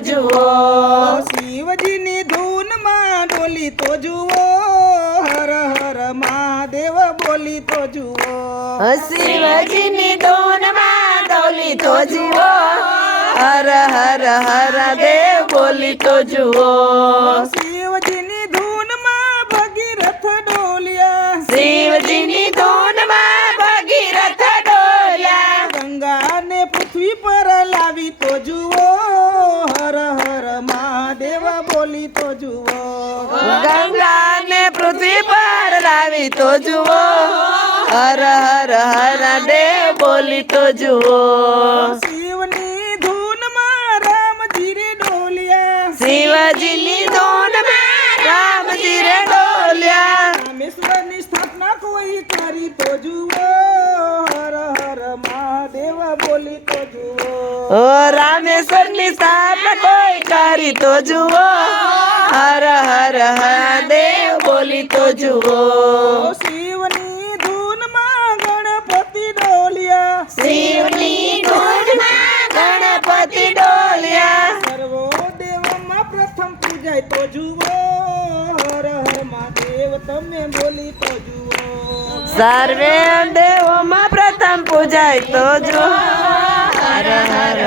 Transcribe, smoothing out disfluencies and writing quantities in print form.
જુઓ શિવજીની ધૂનમાં ડોલી તો જુઓ હર હર મહાદેવ બોલી તો જુઓ શિવજીની ધૂનમાં ડોલી તો જુઓ હર હર હર દેવ બોલી તો જુઓ શિવજીની ધૂનમાં ભગીરથ ડોલિયા શિવજીની ધૂનમાં ભગીરથ ડોલ્યા ગંગાને પૃથ્વી પર લાવી તો જુઓ હર હર મહાદેવ બોલી તો જુઓ ગંગાને પૃથ્વી પર લાવી તો જુઓ હર હર હર દેવ બોલી તો જુઓ શિવની ધૂનમાં રામજી રે ડોલિયા શિવજીની ધૂનમાં રામજી રે ડોલ્યા રામેશ્વરની સ્થાપના કોઈ કરી તો જુઓ હર હર મહાદેવ બોલી તો જુઓ ઓ રામેશ્વરની સ્થાપના કોઈ કરી તો જુઓ હર હર હર દેવ બોલી તો જુઓ શિવની ધૂનમાં ગણપતિ ડોલિયા શિવની ધૂનમાં ગણપતિ ડોલ્યા સર્વો દેવોમાં પ્રથમ પૂજાય તો જુઓ હર હર મહાદેવ તમે બોલી તો જુઓ સર્વે દેવોમાં પ્રથમ પૂજાય તો જુઓ હર હર